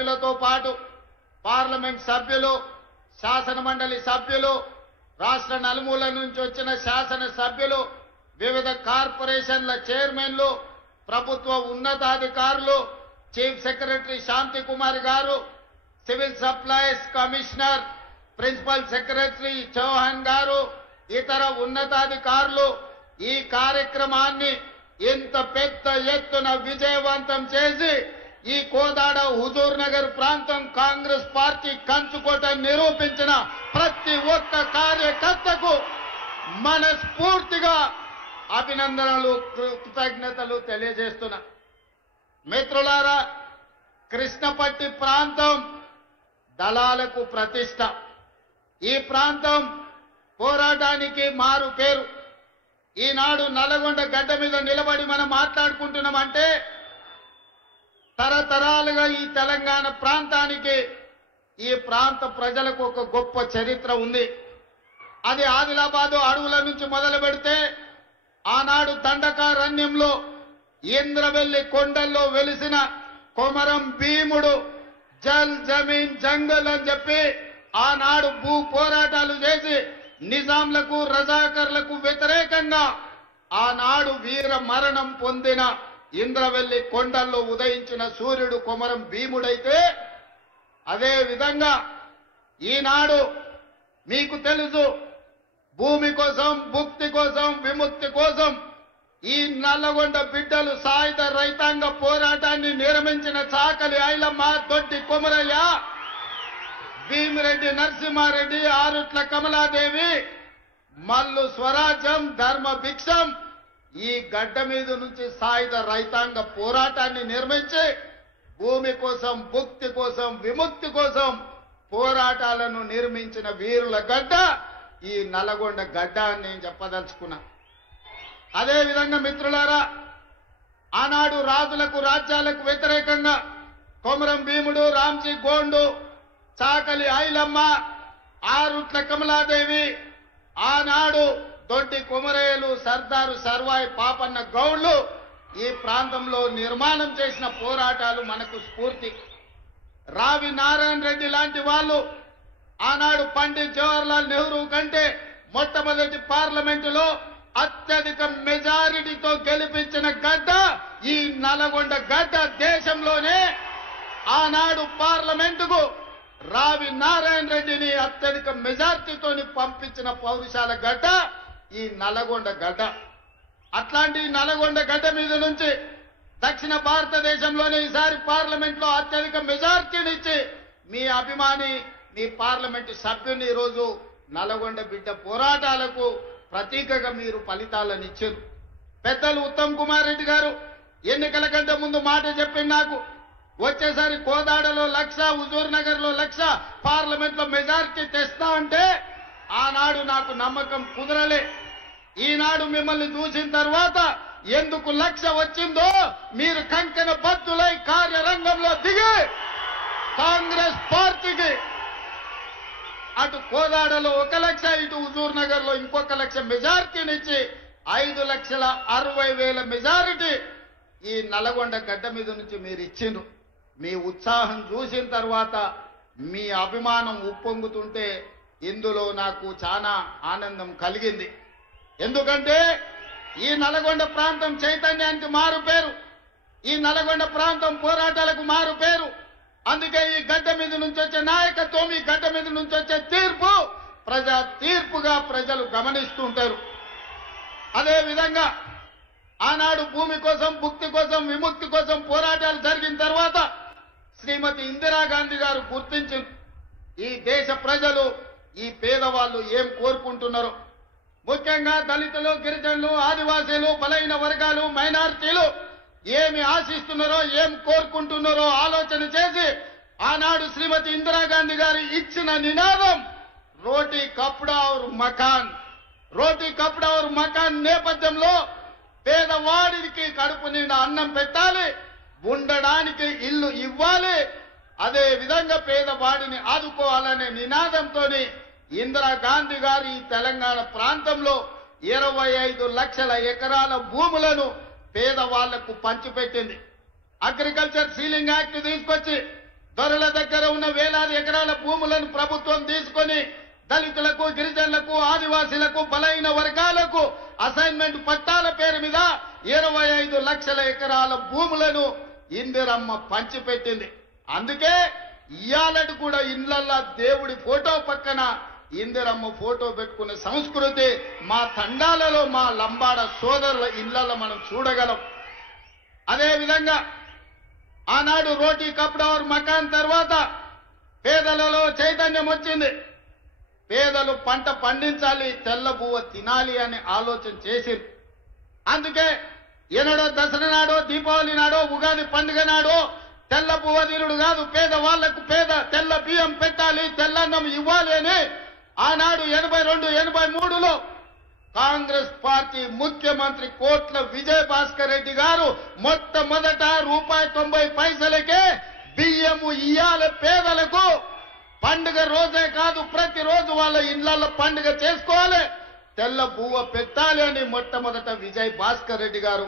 సభ్యులతో పాటు పార్లమెంట్ సభ్యులు, శాసన మండలి సభ్యులు, రాష్ట్ర నలుమూల నుంచి వచ్చిన శాసన సభ్యులు, వివిధ కార్పొరేషన్ల చైర్మన్లు, ప్రభుత్వ ఉన్నతాధికారులు, చీఫ్ సెక్రటరీ శాంతి కుమార్ గారు, civil supplies commissioner, principal secretary Chauhan గారు, ఇతర ఉన్నతాధికారులు ఈ కార్యక్రమాన్ని ఇంత పెద్ద ఎత్తున విజయవంతం చేసి ఈ కోదాడ హుజూర్ నగర్ ప్రాంతం కాంగ్రెస్ పార్టీ కంచుకోట నిరూపించిన ప్రతి ఒక్క కార్యకర్తకు మనస్ఫూర్తిగా అభినందనలు, కృతజ్ఞతలు తెలియజేస్తున్నా. మిత్రులారా, కృష్ణపట్టి ప్రాంతం దళాలకు ప్రతిష్ట. ఈ ప్రాంతం పోరాటానికి మారు పేరు. ఈనాడు నల్లగొండ గడ్డ మీద నిలబడి మనం మాట్లాడుకుంటున్నామంటే తరతరాలుగా ఈ తెలంగాణ ప్రాంతానికి, ఈ ప్రాంత ప్రజలకు ఒక గొప్ప చరిత్ర ఉంది. అది ఆదిలాబాదు అడవుల నుంచి మొదలు పెడితే ఆనాడు దండకారణ్యంలో ఇంద్రవెల్లి కొండల్లో వెలిసిన కొమరం భీముడు జల్ జమీన్ జంగల్ అని చెప్పి ఆనాడు భూ పోరాటాలు చేసి నిజాంలకు, రజాకర్లకు వ్యతిరేకంగా ఆనాడు వీర మరణం పొందిన ఇంద్రవెల్లి కొండల్లో ఉదయించిన సూర్యుడు కొమరం భీముడైతే, అదే విధంగా ఈనాడు మీకు తెలుసు భూమి కోసం, భుక్తి కోసం, విముక్తి కోసం ఈ నల్లగొండ బిడ్డలు సాయుధ రైతాంగ పోరాటాన్ని నిర్మించిన చాకలి ఐలమ్మ, దొడ్డి కొమరయ్య, భీమిరెడ్డి నరసింహారెడ్డి, ఆరుట్ల కమలాదేవి, మల్లు స్వరాజ్యం, ధర్మ భిక్షం ఈ గడ్డ మీద నుంచి సాయుధ రైతాంగ పోరాటాన్ని నిర్మించి భూమి కోసం, భుక్తి కోసం, విముక్తి కోసం పోరాటాలను నిర్మించిన వీరుల గడ్డ ఈ నల్లగొండ గడ్డ అని నేను చెప్పదలుచుకున్నా. అదేవిధంగా మిత్రులారా, ఆనాడు రాజులకు, రాజ్యాలకు వ్యతిరేకంగా కొమరం భీముడు, రామ్జీ గోండు, చాకలి ఐలమ్మ, ఆరుట్ల కమలాదేవి, ఆనాడు దొడ్డి కొమరయ్యలు, సర్దారు సర్వాయి పాపన్న గౌడ్లు ఈ ప్రాంతంలో నిర్మాణం చేసిన పోరాటాలు మనకు స్ఫూర్తి. రావి నారాయణ రెడ్డి లాంటి వాళ్ళు ఆనాడు పండిత్ జవహర్లాల్ నెహ్రూ కంటే మొట్టమొదటి పార్లమెంటులో అత్యధిక మెజారిటీతో గెలిపించిన గడ్డ ఈ నల్లగొండ గడ్డ. దేశంలోనే ఆనాడు పార్లమెంటుకు రావి నారాయణ రెడ్డిని అత్యధిక మెజార్టీతోని పంపించిన పౌరుషాల గడ్డ ఈ నల్లగొండ గడ్డ. అట్లాంటి నల్లగొండ గడ్డ మీద నుంచి దక్షిణ భారతదేశంలోనే ఈసారి పార్లమెంట్ లో అత్యధిక మెజార్టీనిచ్చి మీ అభిమాని, మీ పార్లమెంటు సభ్యుని ఈరోజు నల్లగొండ బిడ్డ పోరాటాలకు ప్రతీకగా మీరు ఫలితాలను ఇచ్చారు. పెద్దలు ఉత్తమ్ కుమార్ రెడ్డి గారు ఎన్నికల కంటే ముందు మాట చెప్పింది నాకు, వచ్చేసారి కోదాడలో 1,00,000, హుజూర్ నగర్ లో 1,00,000 పార్లమెంట్ లో మెజారిటీ తెస్తా అంటే ఆనాడు నాకు నమ్మకం కుదరలే. ఈనాడు మిమ్మల్ని చూసిన తర్వాత ఎందుకు 1,00,000 వచ్చిందో మీరు కంకణ బద్దులై కార్యరంగంలో దిగి కాంగ్రెస్ పార్టీకి అటు కోదాడలో 1,00,000, ఇటు హుజూర్ నగర్ లో ఇంకొక 1,00,000 మెజారిటీనిచ్చి 5,60,000 మెజారిటీ ఈ నల్లగొండ గడ్డ మీద నుంచి మీరు ఇచ్చిండ్రు. మీ ఉత్సాహం చూసిన తర్వాత మీ అభిమానం ఉప్పొంగుతుంటే ఇందులో నాకు చాలా ఆనందం కలిగింది. ఎందుకంటే ఈ నల్లగొండ ప్రాంతం చైతన్యానికి మారు పేరు, ఈ నల్లగొండ ప్రాంతం పోరాటాలకు మారు పేరు. అందుకే ఈ గడ్డ మీద నుంచి వచ్చే నాయకత్వం, ఈ గడ్డ మీద నుంచి వచ్చే తీర్పు ప్రజా తీర్పుగా ప్రజలు గమనిస్తుంటారు. అదే విధంగా ఆనాడు భూమి కోసం, భుక్తి కోసం, విముక్తి కోసం పోరాటాలు జరిగిన తర్వాత శ్రీమతి ఇందిరాగాంధీ గారు గుర్తించింది ఈ దేశ ప్రజలు, ఈ పేదవాళ్ళు ఏం కోరుకుంటున్నారో, ముఖ్యంగా దళితులు, గిరిజనులు, ఆదివాసీలు, బలహీన వర్గాలు, మైనారిటీలు ఏమి ఆశిస్తున్నారో, ఏం కోరుకుంటున్నారో ఆలోచన చేసి ఆనాడు శ్రీమతి ఇందిరాగాంధీ గారు ఇచ్చిన నినాదం రోటీ కప్డా ఔర్ మకాన్. రోటీ కప్డా ఔర్ మకాన్ నేపథ్యంలో పేదవాడికి కడుపు నిండా అన్నం పెట్టాలి, ఉండడానికి ఇల్లు ఇవ్వాలి, అదే విధంగా పేదవాడిని ఆదుకోవాలనే నినాదంతో ఇందిరాగాంధీ గారు ఈ తెలంగాణ ప్రాంతంలో 25 లక్షల ఎకరాల భూములను పేదవాళ్లకు పంచిపెట్టింది. అగ్రికల్చర్ సీలింగ్ యాక్ట్ తీసుకొచ్చి దొరల ఎకరాల భూములను ప్రభుత్వం తీసుకొని దళితులకు, గిరిజనులకు, ఆదివాసీలకు, బలైన వర్గాలకు అసైన్మెంట్ పట్టాల పేరు మీద 25 లక్షల ఎకరాల భూములను ఇందిరమ్మ పంచిపెట్టింది. అందుకే ఇయాలటి కూడా ఇళ్లల్లా దేవుడి ఫోటో పక్కన ఇందిరమ్మ ఫోటో పెట్టుకునే సంస్కృతి మా తండాలలో, మా లంబాడ సోదరుల ఇళ్లలో మనం చూడగలం. అదే విధంగా ఆనాడు రోటీ కప్డా ఔర్ మకాన్ తర్వాత పేదలలో చైతన్యం వచ్చింది. పేదలు పంట పండించాలి, తెల్ల బువ్వ తినాలి అని ఆలోచన చేసింది. అందుకే ఎన్నడో దసరా నాడో, దీపావళి నాడో, ఉగాది పండుగ నాడో తెల్ల బువ్వ తినుడు కాదు, పేదవాళ్లకు తెల్ల బియ్యం పెట్టాలి, తెల్లన్నం ఇవ్వాలి అని ఆనాడు 82, 83లో కాంగ్రెస్ పార్టీ ముఖ్యమంత్రి కోట్ల విజయ్ భాస్కర్ రెడ్డి గారు మొట్టమొదట ₹1.90కే బియ్యము ఇయ్యాలి పేదలకు. పండుగ రోజే కాదు, ప్రతిరోజు వాళ్ళ ఇళ్లలో పండుగ చేసుకోవాలి, తెల్ల బువ్వ పెట్టాలి అని మొట్టమొదట విజయ్ భాస్కర్ రెడ్డి గారు